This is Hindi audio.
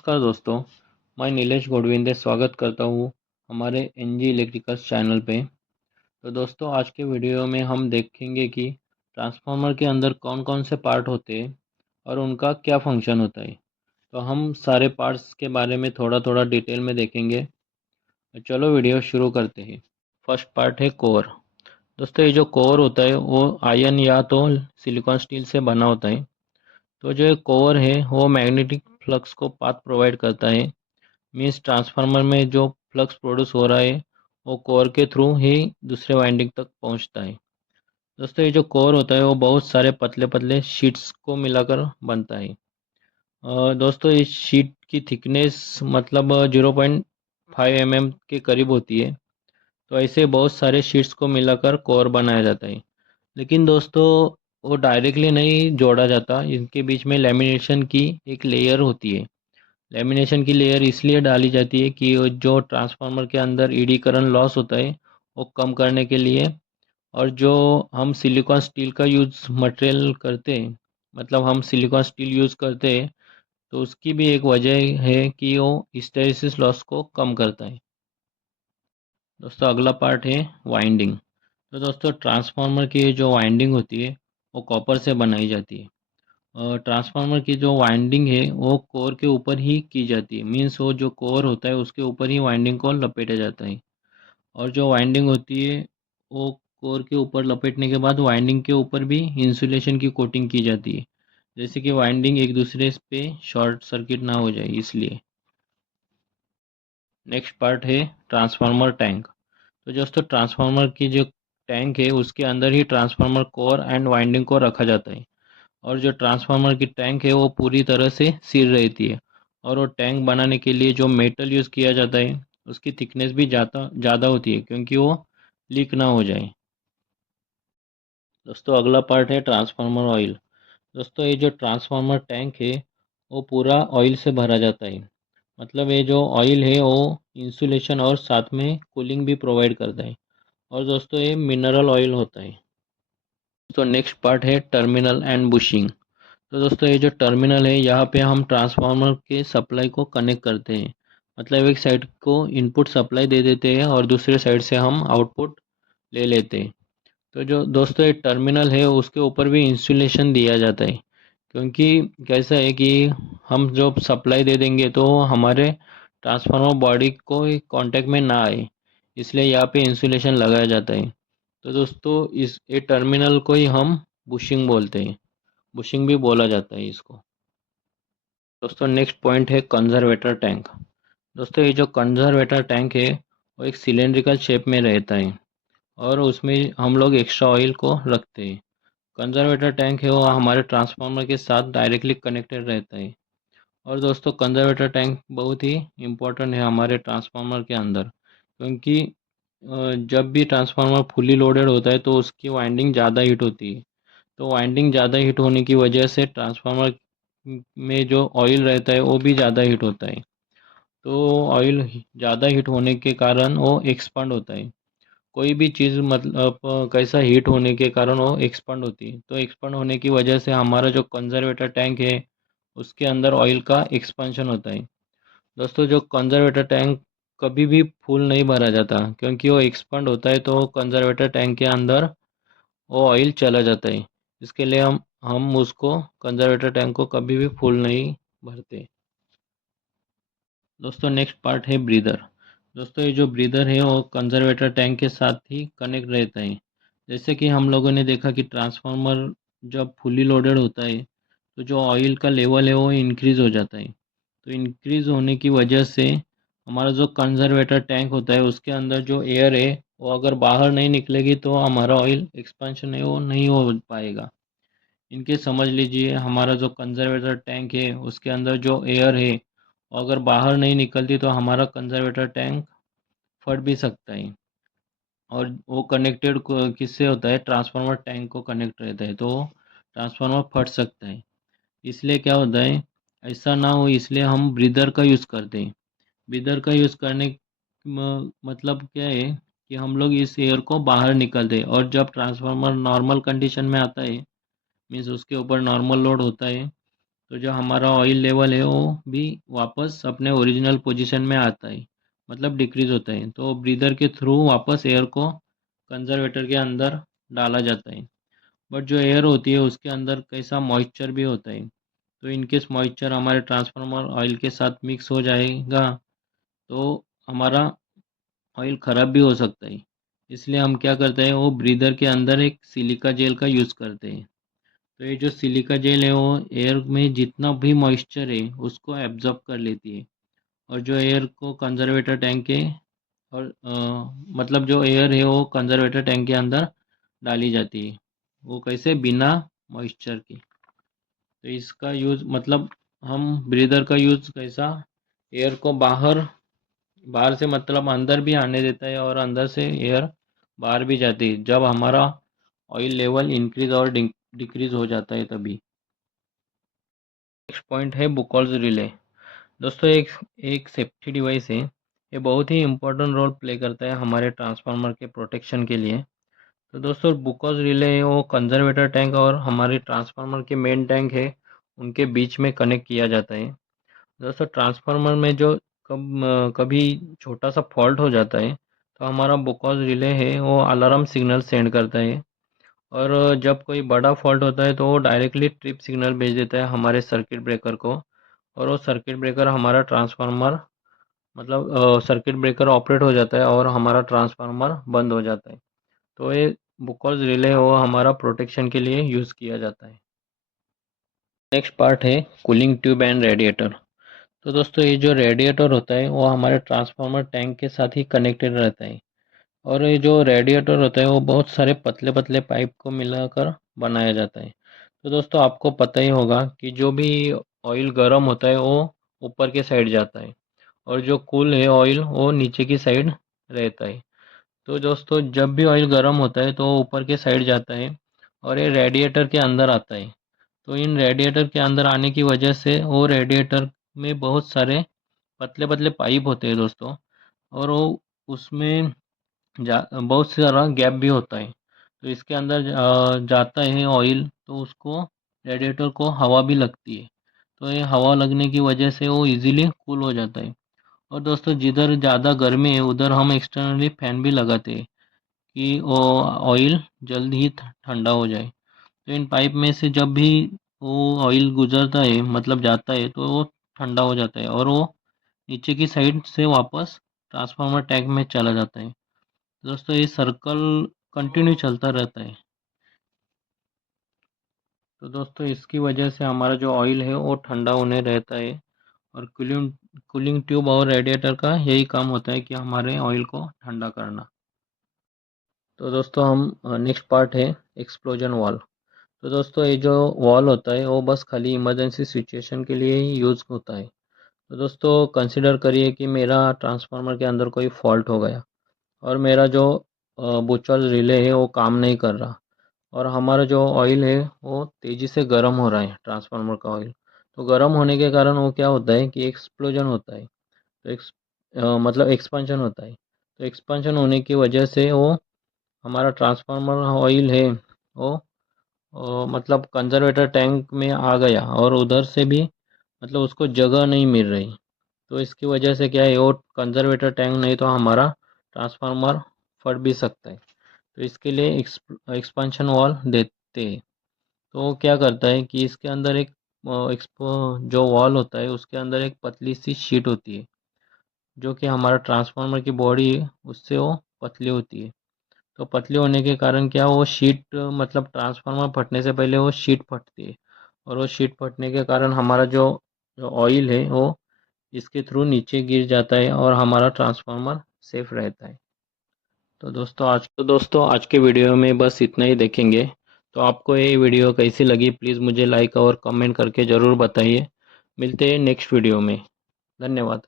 नमस्कार दोस्तों, मैं नीलेश गोडविंदे स्वागत करता हूँ हमारे एनजी इलेक्ट्रिकल्स चैनल पे। तो दोस्तों, आज के वीडियो में हम देखेंगे कि ट्रांसफार्मर के अंदर कौन कौन से पार्ट होते हैं और उनका क्या फंक्शन होता है। तो हम सारे पार्ट्स के बारे में थोड़ा थोड़ा डिटेल में देखेंगे। तो चलो वीडियो शुरू करते हैं। फर्स्ट पार्ट है कोर। दोस्तों, ये जो कोर होता है वो आयन या तो सिलिकॉन स्टील से बना होता है। तो जो कोर है वो मैग्नेटिक फ्लक्स को पाथ प्रोवाइड करता है। मीन्स ट्रांसफार्मर में जो फ्लक्स प्रोड्यूस हो रहा है वो कोर के थ्रू ही दूसरे वाइंडिंग तक पहुंचता है। दोस्तों, ये जो कोर होता है वो बहुत सारे पतले पतले शीट्स को मिलाकर बनता है। दोस्तों, इस शीट की थिकनेस मतलब 0.5 mm के करीब होती है। तो ऐसे बहुत सारे शीट्स को मिलाकर कोर बनाया जाता है। लेकिन दोस्तों, वो डायरेक्टली नहीं जोड़ा जाता, इनके बीच में लेमिनेशन की एक लेयर होती है। लेमिनेशन की लेयर इसलिए डाली जाती है कि जो ट्रांसफार्मर के अंदर ईडी करंट लॉस होता है वो कम करने के लिए। और जो हम सिलिकॉन स्टील का यूज़ मटेरियल करते हैं, मतलब हम सिलिकॉन स्टील यूज़ करते हैं, तो उसकी भी एक वजह है कि वो हिस्टैरिसीस लॉस को कम करता है। दोस्तों, अगला पार्ट है वाइंडिंग। तो दोस्तों, ट्रांसफार्मर की जो वाइंडिंग होती है वो कॉपर से बनाई जाती है। और ट्रांसफार्मर की जो वाइंडिंग है वो कोर के ऊपर ही की जाती है। मीन्स वो जो कोर होता है उसके ऊपर ही वाइंडिंग को लपेटा जाता है। और जो वाइंडिंग होती है वो कोर के ऊपर लपेटने के बाद वाइंडिंग के ऊपर भी इंसुलेशन की कोटिंग की जाती है, जैसे कि वाइंडिंग एक दूसरे पे शॉर्ट सर्किट ना हो जाए इसलिए। नेक्स्ट पार्ट है ट्रांसफार्मर टैंक। तो दोस्तों, ट्रांसफार्मर की जो टैंक है उसके अंदर ही ट्रांसफार्मर कोर एंड वाइंडिंग को रखा जाता है। और जो ट्रांसफार्मर की टैंक है वो पूरी तरह से सील रहती है। और वो टैंक बनाने के लिए जो मेटल यूज़ किया जाता है उसकी थिकनेस भी ज़्यादा ज़्यादा होती है, क्योंकि वो लीक ना हो जाए। दोस्तों, अगला पार्ट है ट्रांसफार्मर ऑयल। दोस्तों, ये जो ट्रांसफार्मर टैंक है वो पूरा ऑयल से भरा जाता है। मतलब ये जो ऑयल है वो इंसुलेशन और साथ में कूलिंग भी प्रोवाइड करता है। और दोस्तों, ये मिनरल ऑयल होता है। तो नेक्स्ट पार्ट है टर्मिनल एंड बुशिंग। तो दोस्तों, ये जो टर्मिनल है यहाँ पे हम ट्रांसफार्मर के सप्लाई को कनेक्ट करते हैं। मतलब एक साइड को इनपुट सप्लाई दे देते हैं और दूसरे साइड से हम आउटपुट ले लेते हैं। तो जो दोस्तों ये टर्मिनल है उसके ऊपर भी इंसुलेशन दिया जाता है, क्योंकि कैसा है कि हम जो सप्लाई दे देंगे तो हमारे ट्रांसफार्मर बॉडी को कांटेक्ट में ना आए, इसलिए यहाँ पे इंसुलेशन लगाया जाता है। तो दोस्तों, इस ये टर्मिनल को ही हम बुशिंग बोलते हैं। बुशिंग भी बोला जाता है इसको। दोस्तों, नेक्स्ट पॉइंट है कंजर्वेटर टैंक। दोस्तों, ये जो कंजर्वेटर टैंक है वो एक सिलेंड्रिकल शेप में रहता है और उसमें हम लोग एक्स्ट्रा ऑयल को रखते हैं। कंजर्वेटर टैंक है वो हमारे ट्रांसफार्मर के साथ डायरेक्टली कनेक्टेड रहता है। और दोस्तों, कंजर्वेटर टैंक बहुत ही इम्पोर्टेंट है हमारे ट्रांसफार्मर के अंदर, क्योंकि जब भी ट्रांसफार्मर फुली लोडेड होता है तो उसकी वाइंडिंग ज़्यादा हीट होती है। तो वाइंडिंग ज़्यादा हीट होने की वजह से ट्रांसफार्मर में जो ऑयल रहता है वो भी ज़्यादा हीट होता है। तो ऑयल ज़्यादा हीट होने के कारण वो एक्सपांड होता है। कोई भी चीज़ मतलब कैसा हीट होने के कारण वो एक्सपांड होती है। तो एक्सपांड होने की वजह से हमारा जो कंजर्वेटर टैंक है उसके अंदर ऑयल का एक्सपांशन होता है। दोस्तों, जो कंजर्वेटर टैंक कभी भी फुल नहीं भरा जाता, क्योंकि वो एक्सपांड होता है तो कंजर्वेटर टैंक के अंदर वो ऑयल चला जाता है। इसके लिए हम उसको कंजर्वेटर टैंक को कभी भी फुल नहीं भरते। दोस्तों, नेक्स्ट पार्ट है ब्रीदर। दोस्तों, ये जो ब्रीदर है वो कंजर्वेटर टैंक के साथ ही कनेक्ट रहता है। जैसे कि हम लोगों ने देखा कि ट्रांसफार्मर जब फुली लोडेड होता है तो जो ऑयल का लेवल है वो इंक्रीज़ हो जाता है। तो इंक्रीज़ होने की वजह से हमारा जो कंजर्वेटर टैंक होता है उसके अंदर जो एयर है वो अगर बाहर नहीं निकलेगी तो हमारा ऑयल एक्सपेंशन है वो नहीं हो पाएगा। इनके समझ लीजिए, हमारा जो कंजर्वेटर टैंक है उसके अंदर जो एयर है वो अगर बाहर नहीं निकलती तो हमारा कंजर्वेटर टैंक फट भी सकता है। और वो कनेक्टेड किससे होता है, ट्रांसफार्मर टैंक को कनेक्ट रहता है, तो ट्रांसफार्मर फट सकता है। इसलिए क्या होता है, ऐसा ना हो इसलिए हम ब्रीदर का यूज़ करते हैं। ब्रीदर का यूज़ करने मतलब क्या है कि हम लोग इस एयर को बाहर निकलते हैं और जब ट्रांसफार्मर नॉर्मल कंडीशन में आता है, मीन्स उसके ऊपर नॉर्मल लोड होता है, तो जो हमारा ऑयल लेवल है वो भी वापस अपने ओरिजिनल पोजीशन में आता है, मतलब डिक्रीज होता है। तो ब्रीदर के थ्रू वापस एयर को कंजर्वेटर के अंदर डाला जाता है। बट जो एयर होती है उसके अंदर कैसा मॉइस्चर भी होता है। तो इनकेस मॉइस्चर हमारे ट्रांसफार्मर ऑयल के साथ मिक्स हो जाएगा तो हमारा ऑयल ख़राब भी हो सकता है। इसलिए हम क्या करते हैं, वो ब्रीदर के अंदर एक सिलिका जेल का यूज़ करते हैं। तो ये जो सिलिका जेल है वो एयर में जितना भी मॉइस्चर है उसको एब्जॉर्ब कर लेती है, और जो एयर को कंजर्वेटर टैंक के और मतलब जो एयर है वो कंजर्वेटर टैंक के अंदर डाली जाती है। वो कैसे, बिना मॉइस्चर के। तो इसका यूज़ मतलब हम ब्रीदर का यूज़ कैसा, एयर को बाहर बाहर से मतलब अंदर भी आने देता है और अंदर से एयर बाहर भी जाती है, जब हमारा ऑयल लेवल इंक्रीज और डिक्रीज हो जाता है तभी। नेक्स्ट पॉइंट है बुकॉल्स रिले। दोस्तों एक एक सेफ्टी डिवाइस है, ये बहुत ही इम्पोर्टेंट रोल प्ले करता है हमारे ट्रांसफार्मर के प्रोटेक्शन के लिए। तो दोस्तों बुकॉल्स रिले है वो कंजर्वेटर टैंक और हमारे ट्रांसफार्मर के मेन टैंक है उनके बीच में कनेक्ट किया जाता है। दोस्तों ट्रांसफार्मर में जो कभी छोटा सा फॉल्ट हो जाता है तो हमारा बुकॉल्स रिले है वो अलार्म सिग्नल सेंड करता है, और जब कोई बड़ा फॉल्ट होता है तो वो डायरेक्टली ट्रिप सिग्नल भेज देता है हमारे सर्किट ब्रेकर को, और वो सर्किट ब्रेकर हमारा ट्रांसफार्मर मतलब सर्किट ब्रेकर ऑपरेट हो जाता है और हमारा ट्रांसफार्मर बंद हो जाता है। तो ये बुकॉल्स रिले वो हमारा प्रोटेक्शन के लिए यूज़ किया जाता है। नेक्स्ट पार्ट है कूलिंग ट्यूब एंड रेडिएटर। तो दोस्तों ये जो रेडिएटर होता है वो हमारे ट्रांसफार्मर टैंक के साथ ही कनेक्टेड रहता है, और ये जो रेडिएटर होता है वो बहुत सारे पतले पतले पाइप को मिलाकर बनाया जाता है। तो दोस्तों आपको पता ही होगा कि जो भी ऑयल गर्म होता है वो ऊपर के साइड जाता है, और जो कूल है ऑयल वो नीचे की साइड रहता है। तो दोस्तों जब भी ऑयल गर्म होता है तो वो ऊपर के साइड जाता है और ये रेडिएटर के अंदर आता है। तो इन रेडिएटर के अंदर आने की वजह से वो रेडिएटर में बहुत सारे पतले पतले पाइप होते हैं दोस्तों, और वो उसमें बहुत सारा गैप भी होता है। तो इसके अंदर जाता है ऑयल तो उसको रेडिएटर को हवा भी लगती है। तो ये हवा लगने की वजह से वो इजीली कूल हो जाता है। और दोस्तों जिधर ज़्यादा गर्मी है उधर हम एक्सटर्नली फ़ैन भी लगाते हैं कि वो ऑयल जल्द ही ठंडा हो जाए। तो इन पाइप में से जब भी वो ऑयल गुजरता है मतलब जाता है तो वो ठंडा हो जाता है और वो नीचे की साइड से वापस ट्रांसफार्मर टैंक में चला जाता है। दोस्तों ये सर्कल कंटिन्यू चलता रहता है। तो दोस्तों इसकी वजह से हमारा जो ऑयल है वो ठंडा होने रहता है, और कूलिंग कूलिंग ट्यूब और रेडिएटर का यही काम होता है कि हमारे ऑयल को ठंडा करना। तो दोस्तों हम नेक्स्ट पार्ट है एक्सप्लोजन वाल्व। तो दोस्तों ये जो वाल्व होता है वो बस खाली इमरजेंसी सिचुएशन के लिए ही यूज़ होता है। तो दोस्तों कंसिडर करिए कि मेरा ट्रांसफार्मर के अंदर कोई फॉल्ट हो गया और मेरा जो बुचल रिले है वो काम नहीं कर रहा, और हमारा जो ऑयल है वो तेज़ी से गर्म हो रहा है ट्रांसफार्मर का ऑयल। तो गर्म होने के कारण वो क्या होता है कि एक्सप्लोजन होता है। तो मतलब एक्सपांशन होता है। तो एक्सपांशन होने की वजह से वो हमारा ट्रांसफार्मर ऑयल है वो मतलब कंजर्वेटर टैंक में आ गया, और उधर से भी मतलब उसको जगह नहीं मिल रही। तो इसकी वजह से क्या है, वो कंजर्वेटर टैंक नहीं तो हमारा ट्रांसफार्मर फट भी सकता है। तो इसके लिए एक्सपांशन वॉल देते हैं। तो वो क्या करता है कि इसके अंदर एक जो वॉल होता है उसके अंदर एक पतली सी शीट होती है, जो कि हमारा ट्रांसफार्मर की बॉडी है उससे वो पतली होती है। तो पतली होने के कारण क्या वो शीट मतलब ट्रांसफार्मर फटने से पहले वो शीट फटती है, और वो शीट फटने के कारण हमारा जो जो ऑयल है वो इसके थ्रू नीचे गिर जाता है और हमारा ट्रांसफार्मर सेफ रहता है। तो दोस्तों आज के वीडियो में बस इतना ही देखेंगे। तो आपको ये वीडियो कैसी लगी प्लीज़ मुझे लाइक और कमेंट करके ज़रूर बताइए। मिलते हैं नेक्स्ट वीडियो में। धन्यवाद।